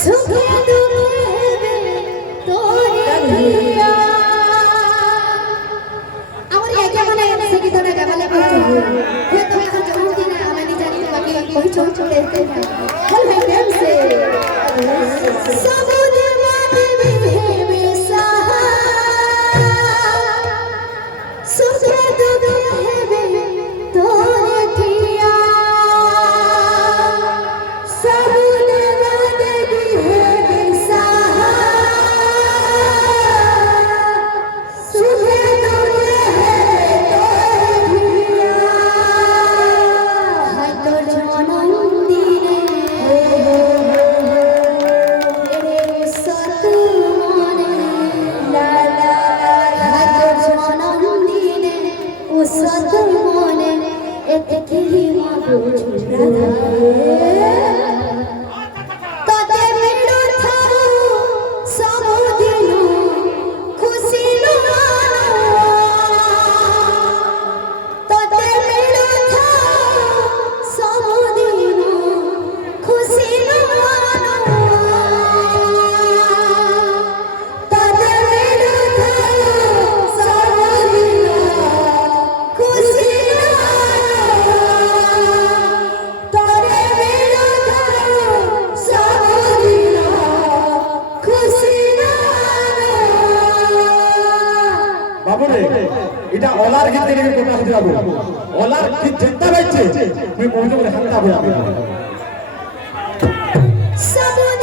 সুখে দুঃখে তোরে দিয়া আমার একা মানে সে কি তোরা গাবালে পাচ্ছ হে তুমি এখন জমু দিনা আমি জানি তোমাকে কই ছোট ছোট দেখতে হল ভাই প্রেম সে সবুজ মাবে হে সাহা সুখে দুঃখে তোরে দিয়া সবুজ মাবে হে সাহা সুখে দুঃখে তোরে দিয়া হাই তোর জনম দিনে রে সত মনে লা লা হাই তোর জনম দিনে ও সত মনে এতে কি মাগো রাধা তোতে মিলো থাও সবদিন খুশি লুমানো তোতে মিলো থাও সবদিন খুশি লুমানো তোতে মিলো থাও সবদিন খুশি তোরে মিলো থাও সবদিন খুশি বাবুরে এটা ওলার গীত থেকে কোথা হতে যাবো ওলার গীত চিন্তা পাইছে তুমি মনে করে হাতটা বলে সবুজ